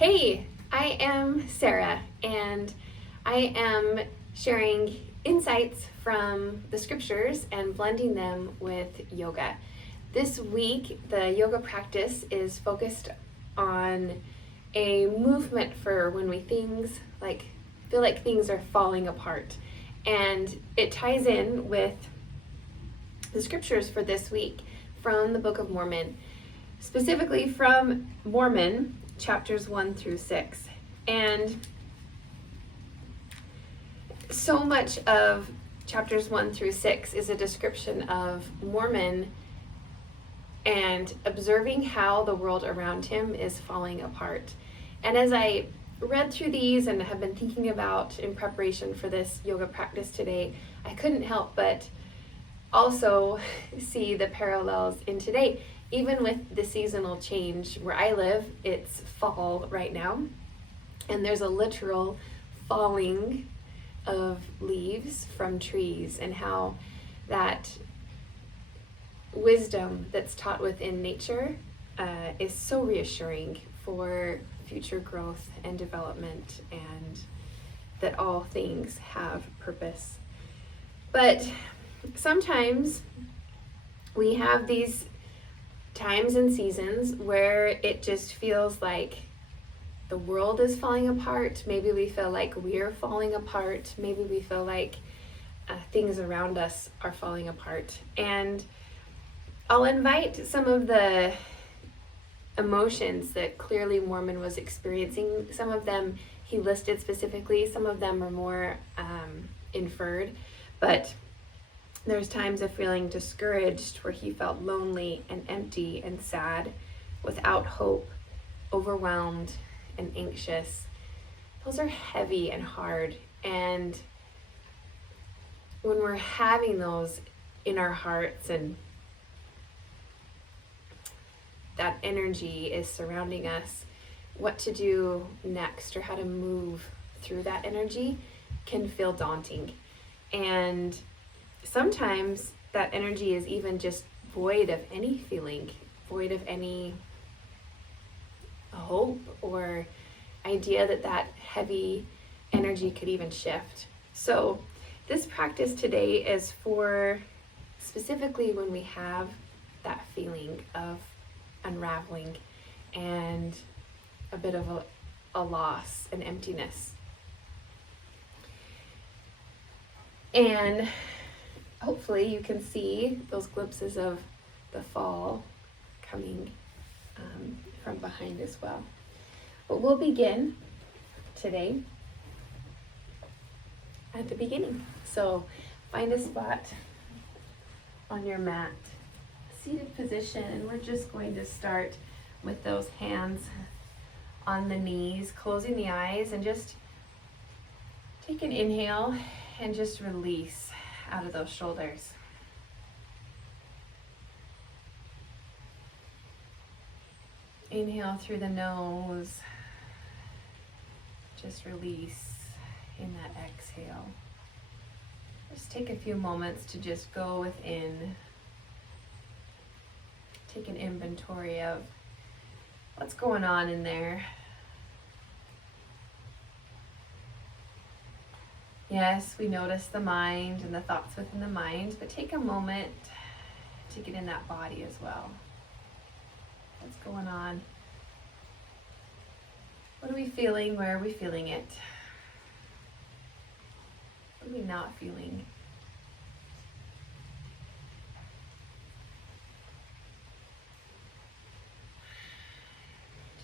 Hey, I am Sarah, and I am sharing insights from the scriptures and blending them with yoga. This week, the yoga practice is focused on a movement for when we feel like things are falling apart. And it ties in with the scriptures for this week from the Book of Mormon, specifically from Mormon chapters 1 through 6. And so much of chapters 1 through 6 is a description of Mormon and observing how the world around him is falling apart. And as I read through these and have been thinking about in preparation for this yoga practice today, I couldn't help but also see the parallels in today. Even with the seasonal change where I live, it's fall right now, and there's a literal falling of leaves from trees, and how that wisdom that's taught within nature is so reassuring for future growth and development, and that all things have purpose. But sometimes we have these times and seasons where it just feels like the world is falling apart. Maybe we feel like we're falling apart. Maybe we feel like things around us are falling apart. And I'll invite some of the emotions that clearly Mormon was experiencing. Some of them he listed specifically, some of them are more inferred, but there's times of feeling discouraged where he felt lonely and empty and sad, without hope, overwhelmed and anxious. Those are heavy and hard. And when we're having those in our hearts and that energy is surrounding us, what to do next or how to move through that energy can feel daunting. And sometimes that energy is even just void of any feeling, void of any hope or idea that heavy energy could even shift. So this practice today is for specifically when we have that feeling of unraveling and a bit of a loss and emptiness. And hopefully you can see those glimpses of the fall coming from behind as well. But we'll begin today at the beginning. So find a spot on your mat, seated position, and we're just going to start with those hands on the knees, closing the eyes, and just take an inhale and just release out of those shoulders. Inhale through the nose. Just release in that exhale. Just take a few moments to just go within. Take an inventory of what's going on in there. Yes, we notice the mind and the thoughts within the mind, but take a moment to get in that body as well. What's going on? What are we feeling? Where are we feeling it? What are we not feeling?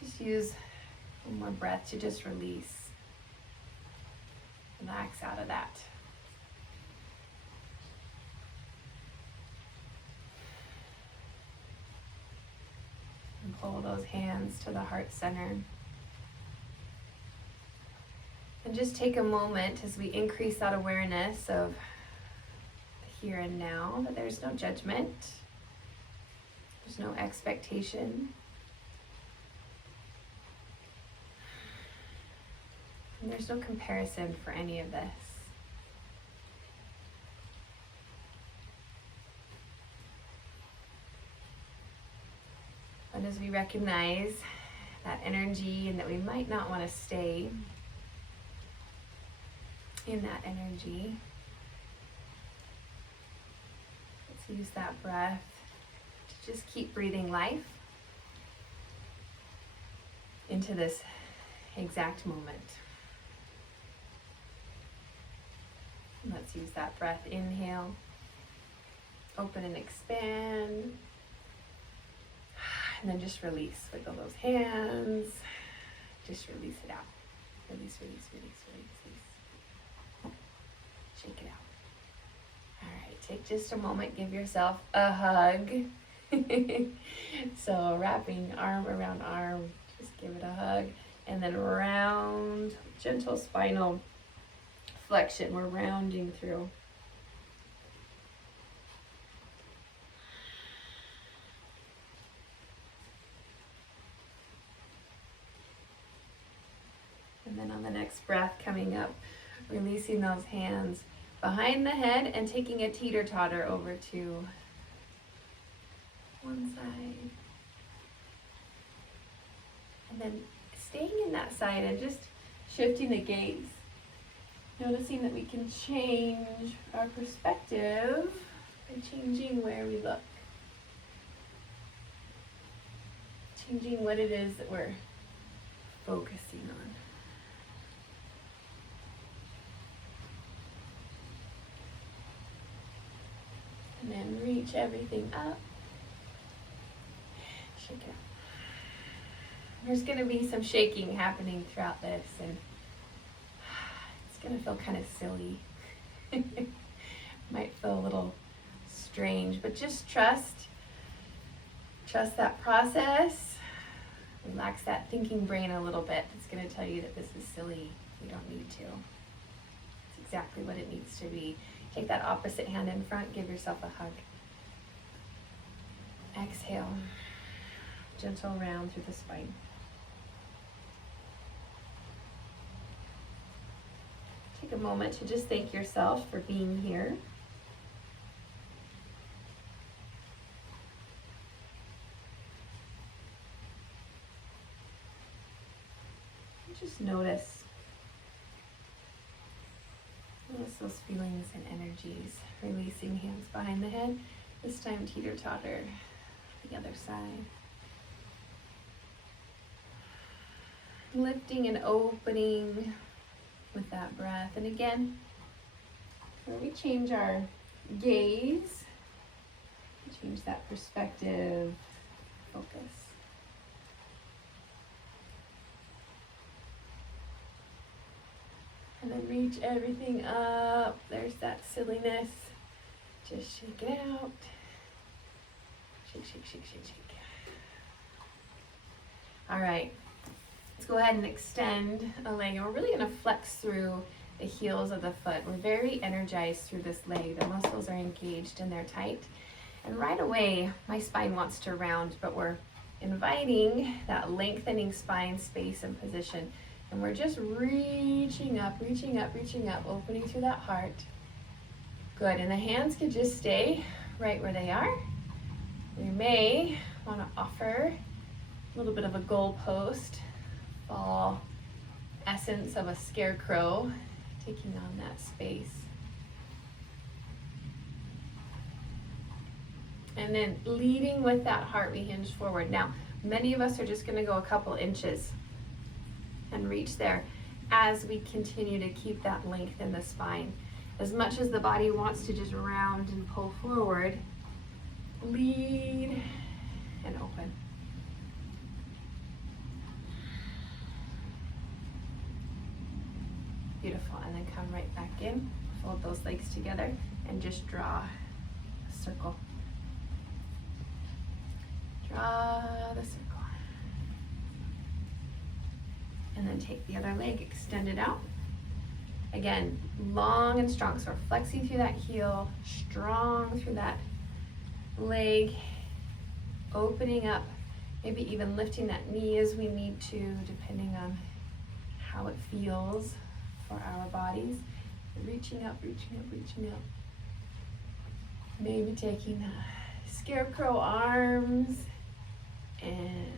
Just use one more breath to just release. Relax out of that. And pull those hands to the heart center. And just take a moment as we increase that awareness of the here and now, that there's no judgment, there's no expectation. And there's no comparison for any of this. And as we recognize that energy and that we might not want to stay in that energy. Let's use that breath to just keep breathing life into this exact moment. Let's use that breath. Inhale, open and expand, and then just release. Wiggle those hands, just release it out. Release, release, release, release. Shake it out. All right, take just a moment, give yourself a hug. So wrapping arm around arm, just give it a hug, and then round, gentle spinal flexion. We're rounding through. And then on the next breath coming up, releasing those hands behind the head and taking a teeter-totter over to one side. And then staying in that side and just shifting the gaze. Noticing that we can change our perspective by changing where we look. Changing what it is that we're focusing on. And then reach everything up. Shake it out. There's going to be some shaking happening throughout this, and it's going to feel kind of silly. Might feel a little strange, but just trust that process. Relax that thinking brain a little bit. It's going to tell you that this is silly. You don't need to. It's exactly what it needs to be. Take that opposite hand in front. Give yourself a hug. Exhale. Gentle round through the spine. Take a moment to just thank yourself for being here. And just notice those feelings and energies. Releasing hands behind the head. This time teeter-totter the other side. Lifting and opening with that breath. And again, where we change our gaze, change that perspective, focus. And then reach everything up. There's that silliness. Just shake it out. Shake, shake, shake, shake, shake. All right. Let's go ahead and extend a leg. And we're really going to flex through the heels of the foot. We're very energized through this leg. The muscles are engaged and they're tight. And right away, my spine wants to round, but we're inviting that lengthening spine space and position. And we're just reaching up, reaching up, reaching up, opening through that heart. Good, and the hands can just stay right where they are. We may want to offer a little bit of a goalpost, ball essence of a scarecrow, taking on that space. And then leading with that heart, we hinge forward. Now, many of us are just going to go a couple inches and reach there as we continue to keep that length in the spine. As much as the body wants to just round and pull forward, lead and open. Beautiful, and then come right back in, fold those legs together, and just draw a circle. Draw the circle. And then take the other leg, extend it out. Again, long and strong. So we're flexing through that heel, strong through that leg, opening up, maybe even lifting that knee as we need to, depending on how it feels for our bodies. Reaching up, reaching up, reaching up. Maybe taking the scarecrow arms and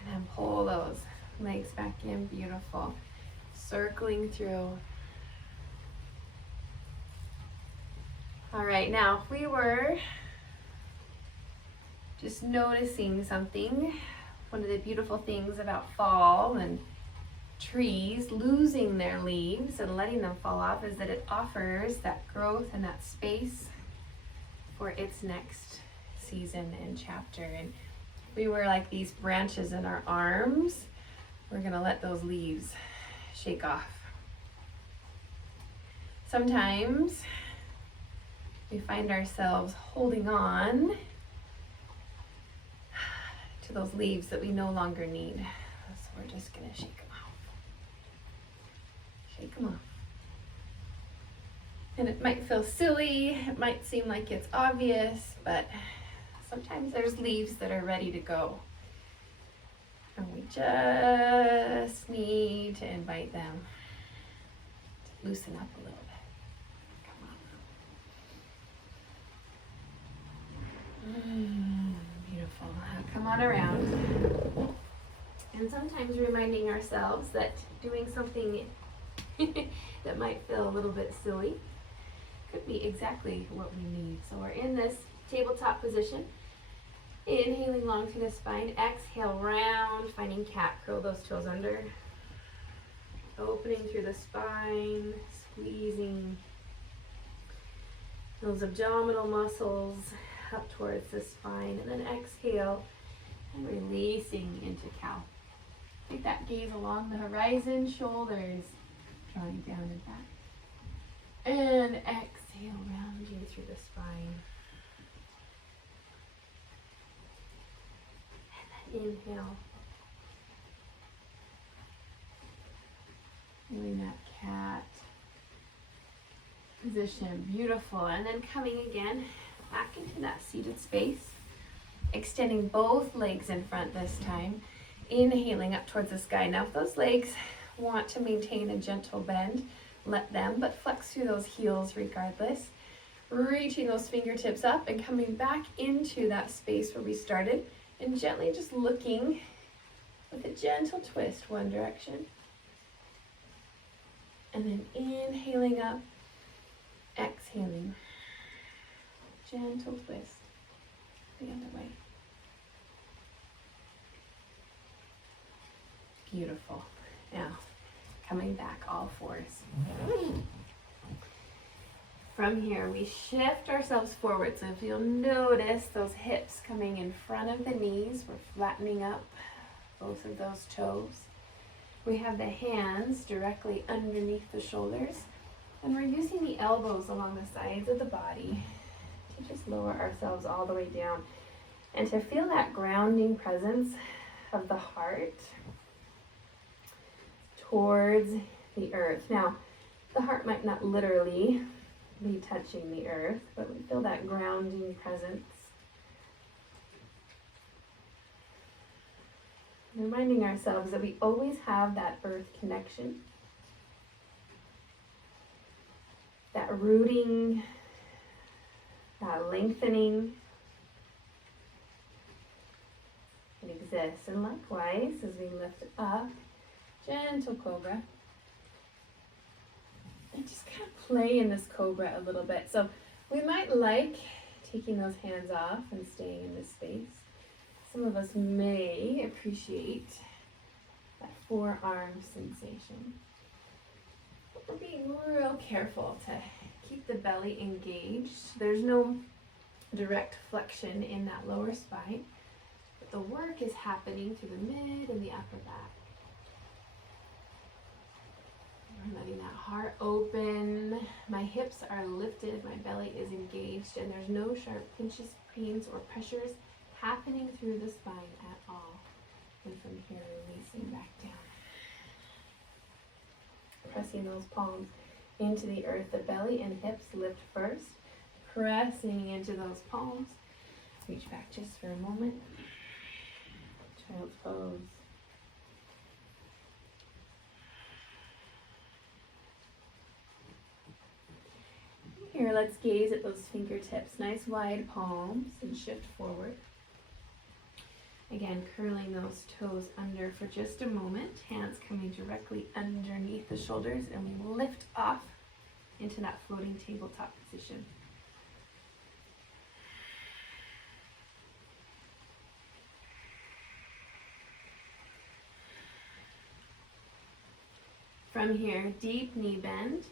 And then pull those legs back in, beautiful. Circling through. All right, now if we were just noticing something, one of the beautiful things about fall and trees losing their leaves and letting them fall off is that it offers that growth and that space for its next season and chapter. And we were like these branches in our arms, we're gonna let those leaves shake off. Sometimes we find ourselves holding on to those leaves that we no longer need. So we're just gonna shake them off. Shake them off. And it might feel silly, it might seem like it's obvious, but sometimes there's leaves that are ready to go. And we just need to invite them to loosen up a little bit. Come on. Beautiful. Come on around. And sometimes reminding ourselves that doing something that might feel a little bit silly could be exactly what we need. So we're in this tabletop position. Inhaling long through the spine. Exhale, round, finding cat. Curl those toes under. Opening through the spine, squeezing those abdominal muscles up towards the spine. And then exhale and releasing into cow. Take that gaze along the horizon, shoulders drawing down and back. And exhale, rounding through the spine. And then inhale. Doing that cat position, beautiful. And then coming again back into that seated space. Extending both legs in front this time. Inhaling up towards the sky. Now if those legs want to maintain a gentle bend, let them, but flex through those heels regardless. Reaching those fingertips up and coming back into that space where we started, and gently just looking with a gentle twist one direction. And then inhaling up, exhaling. Gentle twist the other way. Beautiful. Now, coming back all fours. From here, we shift ourselves forward. So if you'll notice those hips coming in front of the knees, we're flattening up both of those toes. We have the hands directly underneath the shoulders, and we're using the elbows along the sides of the body to just lower ourselves all the way down and to feel that grounding presence of the heart towards the earth. Now, the heart might not literally be touching the earth, but we feel that grounding presence. Reminding ourselves that we always have that earth connection, that rooting, that lengthening. It exists. And likewise, as we lift up, gentle cobra. And just kind of play in this cobra a little bit. So we might like taking those hands off and staying in this space. Some of us may appreciate that forearm sensation. But we're being real careful to keep the belly engaged. There's no direct flexion in that lower spine, but the work is happening through the mid and the upper back. I'm letting that heart open. My hips are lifted, my belly is engaged, and there's no sharp pinches, pains, or pressures happening through the spine at all. And from here, releasing back down. Pressing those palms into the earth. The belly and hips lift first. Pressing into those palms. Reach back just for a moment. Child's pose. Here, let's gaze at those fingertips. Nice wide palms and shift forward. Again, curling those toes under for just a moment, hands coming directly underneath the shoulders, and we lift off into that floating tabletop position. From here, deep knee bend,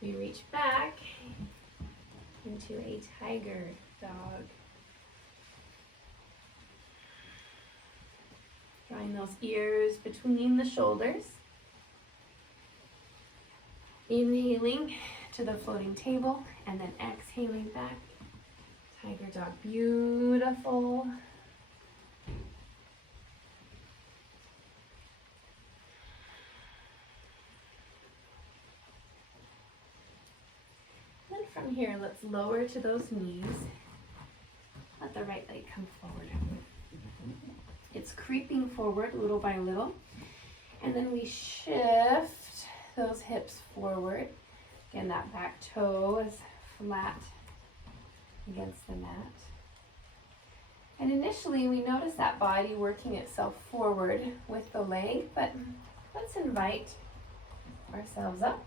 we reach back into a tiger dog. Drawing those ears between the shoulders. Inhaling to the floating table and then exhaling back. Tiger dog, beautiful. Then from here, let's lower to those knees. Let the right leg come forward. It's creeping forward little by little. And then we shift those hips forward. Again, that back toe is flat against the mat. And initially, we notice that body working itself forward with the leg, but let's invite ourselves up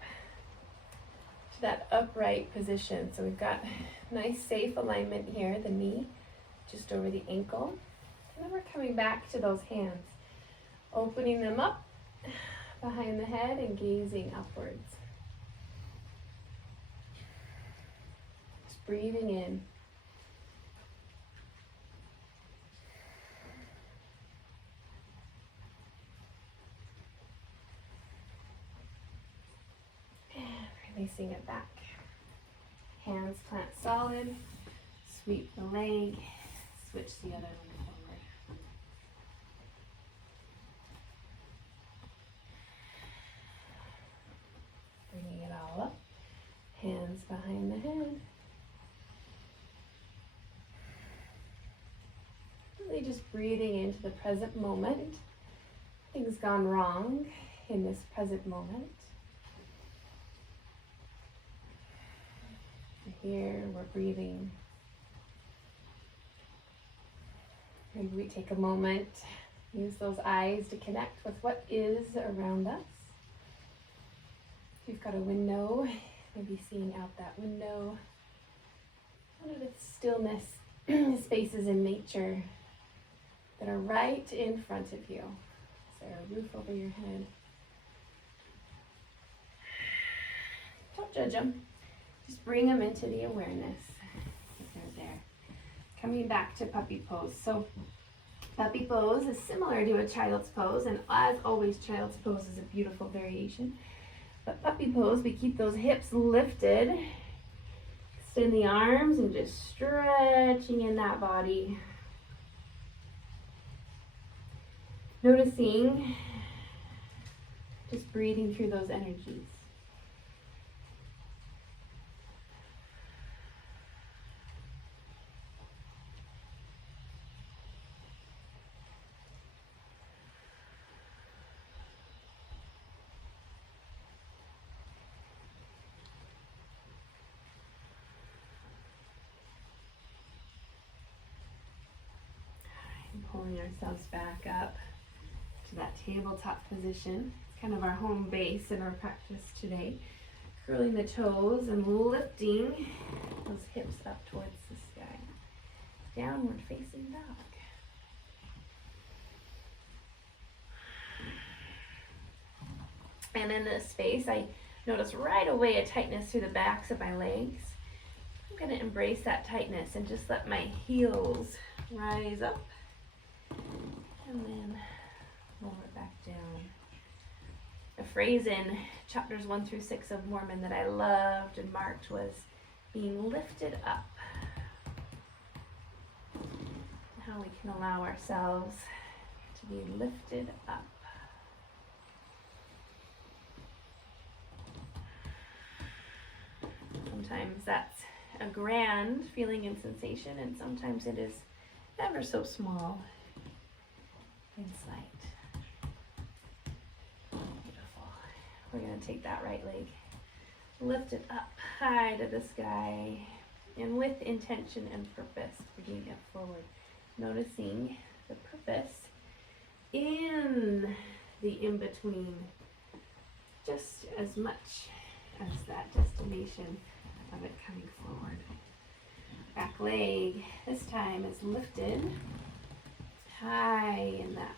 to that upright position. So we've got nice, safe alignment here, the knee just over the ankle. And then we're coming back to those hands, opening them up behind the head and gazing upwards. Just breathing in. And releasing it back. Hands plant solid, sweep the leg, switch the other leg forward. Bringing it all up, hands behind the head. Really just breathing into the present moment. Nothing's gone wrong in this present moment. Here we're breathing. Maybe we take a moment, use those eyes to connect with what is around us. If you've got a window, maybe seeing out that window. What are the stillness spaces in nature that are right in front of you? Is there a roof over your head? Don't judge them. Just bring them into the awareness if they're there. Coming back to puppy pose. So puppy pose is similar to a child's pose, and as always, child's pose is a beautiful variation. But puppy pose, we keep those hips lifted, extend the arms, and just stretching in that body. Noticing, just breathing through those energies. Pulling ourselves back up to that tabletop position. It's kind of our home base in our practice today. Curling the toes and lifting those hips up towards the sky. Downward facing dog. And in this space, I notice right away a tightness through the backs of my legs. I'm going to embrace that tightness and just let my heels rise up. And then lower it back down. A phrase in chapters 1 through 6 of Mormon that I loved and marked was being lifted up. How we can allow ourselves to be lifted up. Sometimes that's a grand feeling and sensation, and sometimes it is ever so small. Insight. Beautiful. We're going to take that right leg, lift it up high to the sky, and with intention and purpose, bringing it forward. Noticing the purpose in the in-between just as much as that destination of it coming forward. Back leg this time is lifted high in that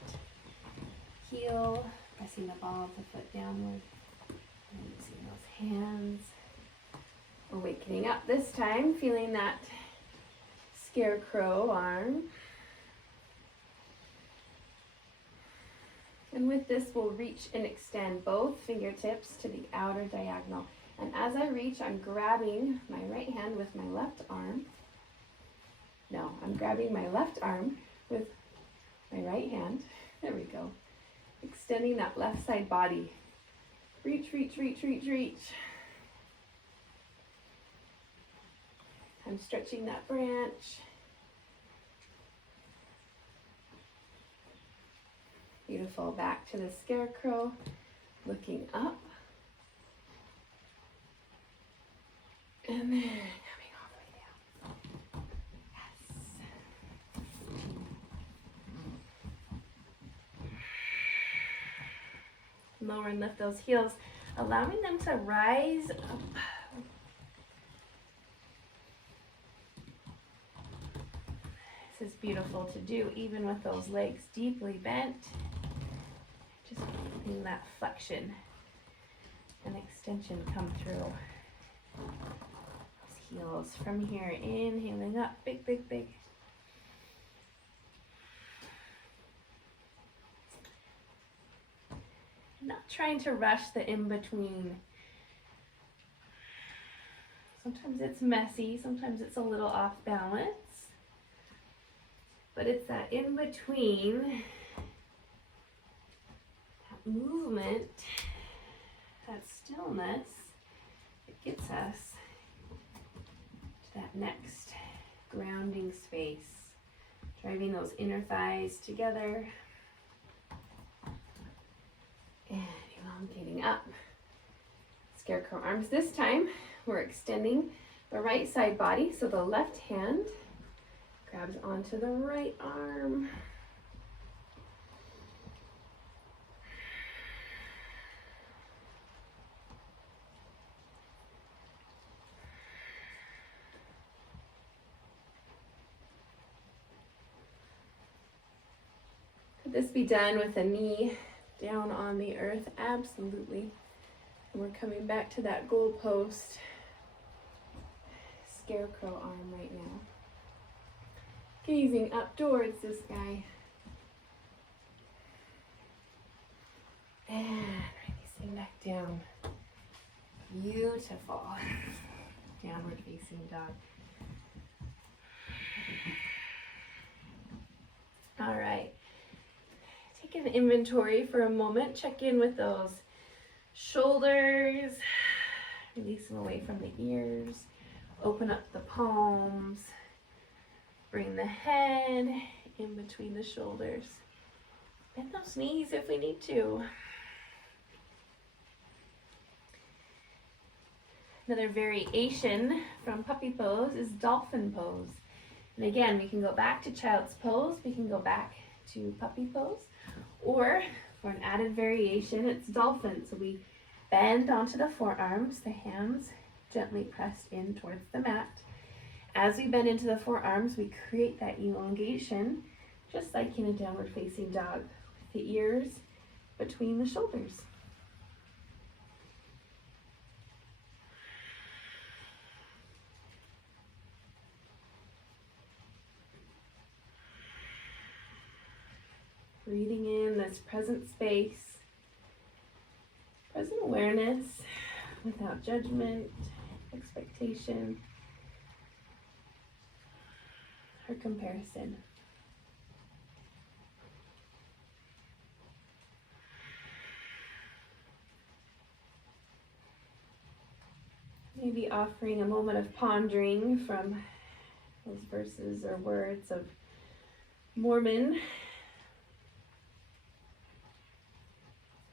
heel, pressing the ball of the foot downward, and using those hands. Awakening up this time, feeling that scarecrow arm. And with this, we'll reach and extend both fingertips to the outer diagonal. And as I reach, I'm grabbing my right hand with my left arm. No, I'm grabbing my left arm with my right hand. There we go. Extending that left side body. Reach, reach, reach, reach, reach. I'm stretching that branch. Beautiful. Back to the scarecrow, looking up. And then coming all the way down. Yes. Lower and lift those heels, allowing them to rise up. This is beautiful to do even with those legs deeply bent. Just feeling that flexion and extension come through. Those heels from here, inhaling up, big, big, big. Not trying to rush the in-between. Sometimes it's messy, sometimes it's a little off balance. But it's that in-between, that movement, that stillness that gets us to that next grounding space. Driving those inner thighs together. And elongating up. Scarecrow arms. This time, we're extending the right side body, so the left hand grabs onto the right arm. Could this be done with a knee down on the earth? Absolutely. And we're coming back to that goalpost scarecrow arm right now. Gazing up towards the sky. And releasing back down. Beautiful. Downward facing dog. All right. Take an inventory for a moment. Check in with those shoulders. Release them away from the ears. Open up the palms. Bring the head in between the shoulders. Bend those knees if we need to. Another variation from puppy pose is dolphin pose. And again, we can go back to child's pose. We can go back to puppy pose. Or for an added variation, it's dolphin. So we bend onto the forearms, the hands gently pressed in towards the mat. As we bend into the forearms, we create that elongation, just like in a downward facing dog, with the ears between the shoulders. Breathing in this present space, present awareness, without judgment, expectation, or comparison. Maybe offering a moment of pondering from those verses or words of Mormon.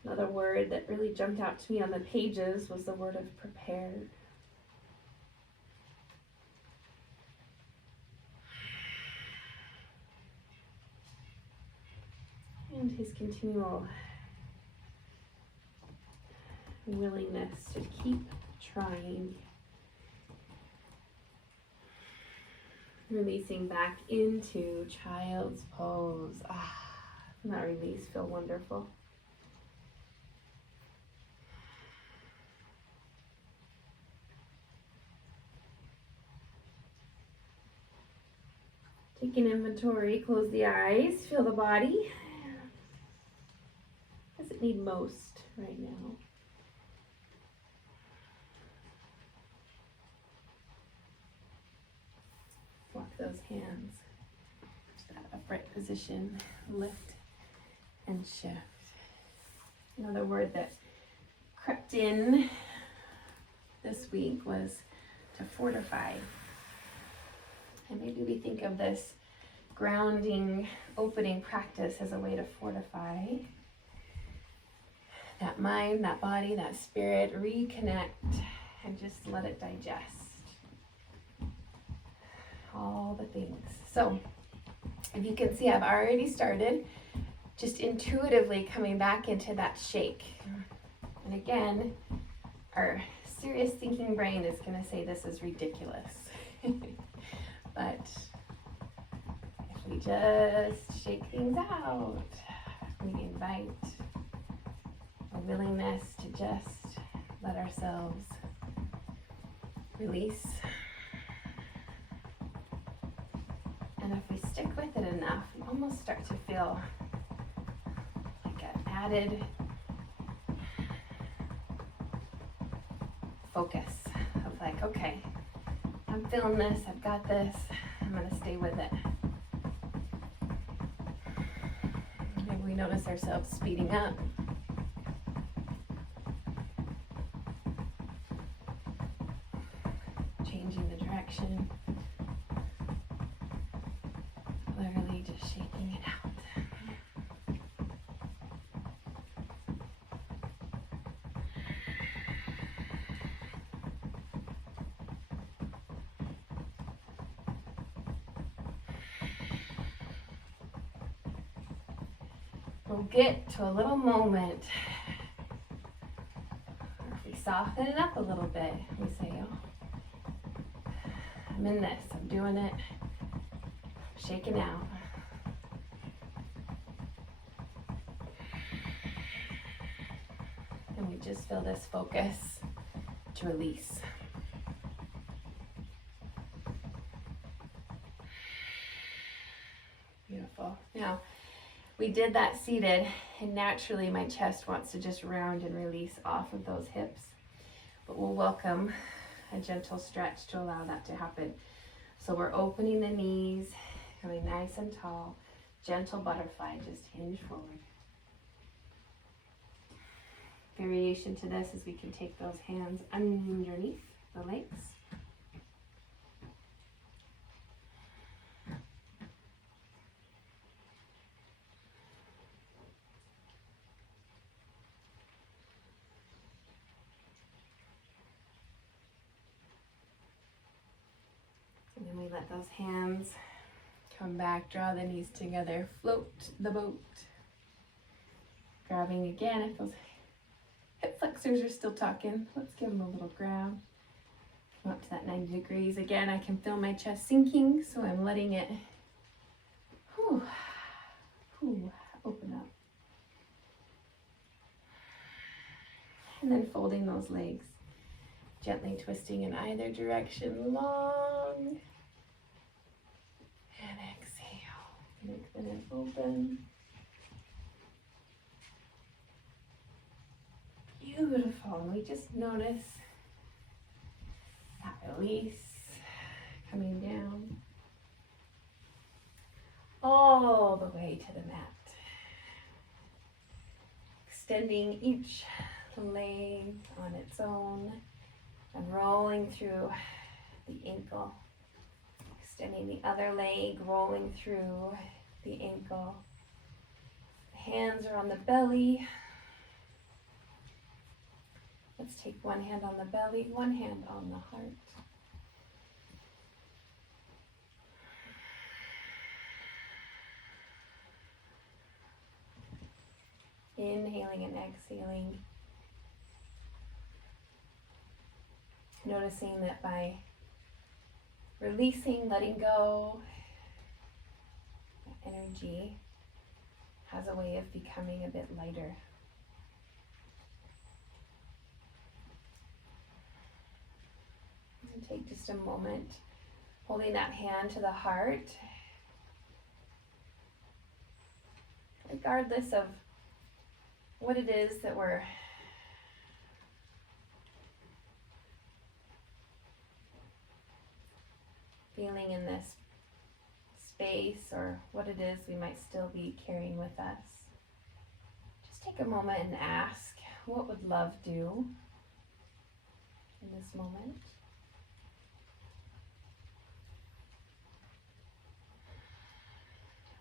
Another word that really jumped out to me on the pages was the word of prepared. continual willingness to keep trying. Releasing back into child's pose. Doesn't that release feel wonderful? Take an inventory, close the eyes, feel the body. What does it need most right now? Walk those hands to that upright position, lift and shift. Another word that crept in this week was to fortify. And maybe we think of this grounding, opening practice as a way to fortify that mind, that body, that spirit, reconnect, and just let it digest all the things. So if you can see, I've already started just intuitively coming back into that shake. And again, our serious thinking brain is going to say this is ridiculous. But if we just shake things out, we invite a willingness to just let ourselves release. And if we stick with it enough, we almost start to feel like an added focus of like, okay, I'm feeling this, I've got this, I'm going to stay with it. Maybe we notice ourselves speeding up. Changing the direction. Literally just shaking it out. We'll get to a little moment. If we soften it up a little bit, we say, oh, I'm in this, I'm doing it, I'm shaking out. And we just feel this focus to release. Beautiful. Now, we did that seated, and naturally my chest wants to just round and release off of those hips. But we'll welcome a gentle stretch to allow that to happen. So we're opening the knees, coming nice and tall, gentle butterfly, just hinge forward. Variation to this is we can take those hands underneath the legs. And then we let those hands come back, draw the knees together, float the boat. Grabbing again, if those hip flexors are still talking, let's give them a little grab. Come up to that 90 degrees. Again, I can feel my chest sinking, so I'm letting it open up. And then folding those legs, gently twisting in either direction, long. And exhale, lengthen and open. Beautiful. And we just notice that release coming down all the way to the mat. Extending each leg on its own and rolling through the ankle. Extending the other leg, rolling through the ankle. Hands are on the belly. Let's take one hand on the belly, one hand on the heart. Inhaling and exhaling. Noticing that by releasing, letting go, energy has a way of becoming a bit lighter. And take just a moment, holding that hand to the heart, regardless of what it is that we're feeling in this space, or what it is we might still be carrying with us. Just take a moment and ask, what would love do in this moment?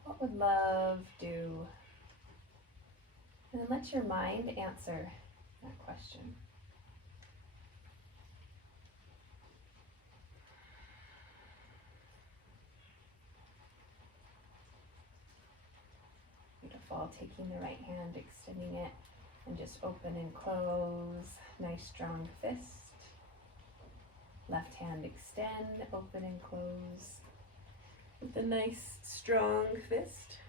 What would love do? And then let your mind answer that question. Beautiful. Taking the right hand, extending it, and just open and close. Nice strong fist. Left hand extend, open and close with a nice strong fist.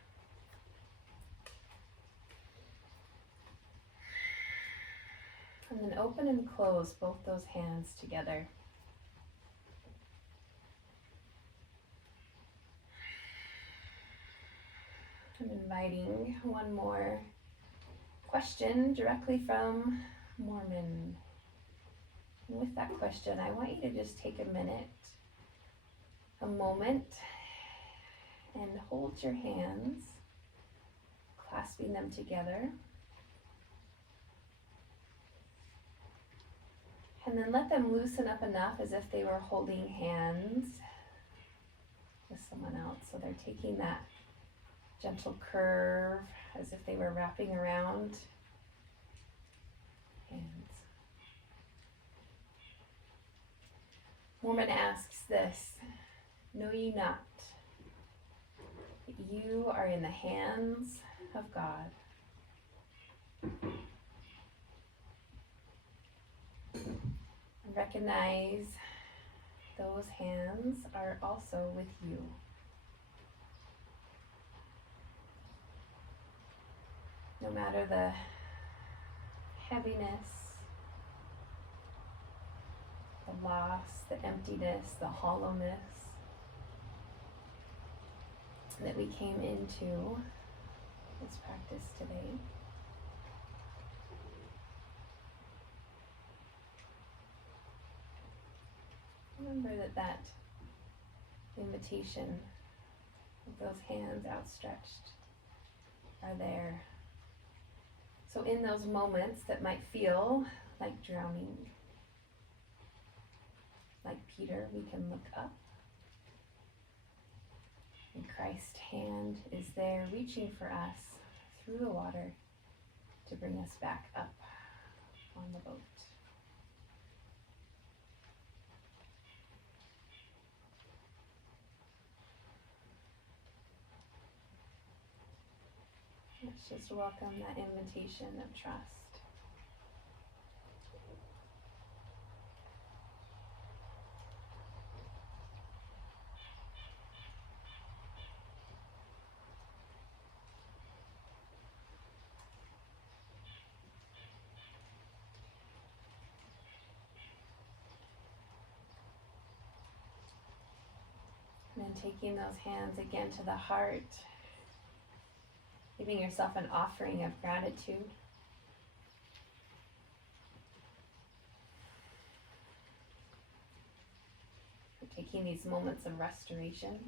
And then open and close both those hands together. I'm inviting one more question directly from Mormon. And with that question, I want you to just take a minute, a moment, and hold your hands, clasping them together. And then let them loosen up enough as if they were holding hands with someone else. So they're taking that gentle curve as if they were wrapping around hands. Mormon asks this, know ye not that you are in the hands of God? And recognize those hands are also with you. No matter the heaviness, the loss, the emptiness, the hollowness that we came into this practice today, remember that invitation of those hands outstretched are there. So in those moments that might feel like drowning, like Peter, we can look up. And Christ's hand is there reaching for us through the water to bring us back up on the boat. Let's just welcome that invitation of trust. And then taking those hands again to the heart, giving yourself an offering of gratitude. For taking these moments of restoration.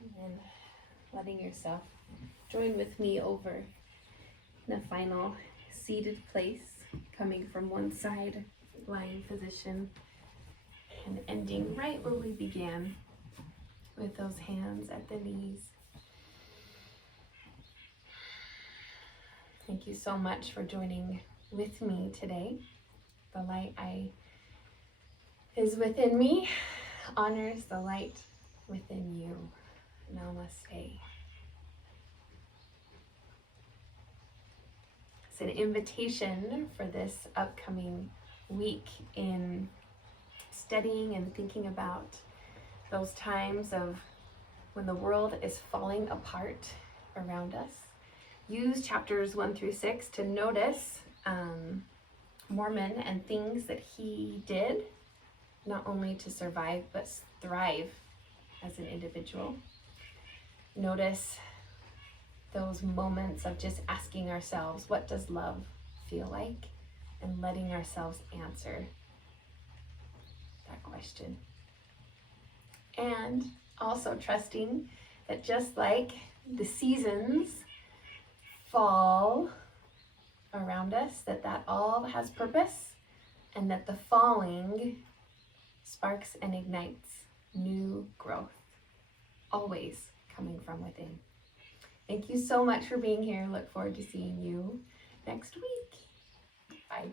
And then letting yourself join with me over in a final seated place, coming from one side, lying position, and ending right where we began, with those hands at the knees. Thank you so much for joining with me today. The light is within me, honors the light within you. Namaste. It's an invitation for this upcoming week in studying and thinking about those times of when the world is falling apart around us. Use chapters 1 through 6 to notice Mormon and things that he did, not only to survive, but thrive as an individual. Notice those moments of just asking ourselves, what does love feel like? And letting ourselves answer that question. And also trusting that just like the seasons fall around us, that all has purpose, and that the falling sparks and ignites new growth, always coming from within. Thank you so much for being here. Look forward to seeing you next week. Bye.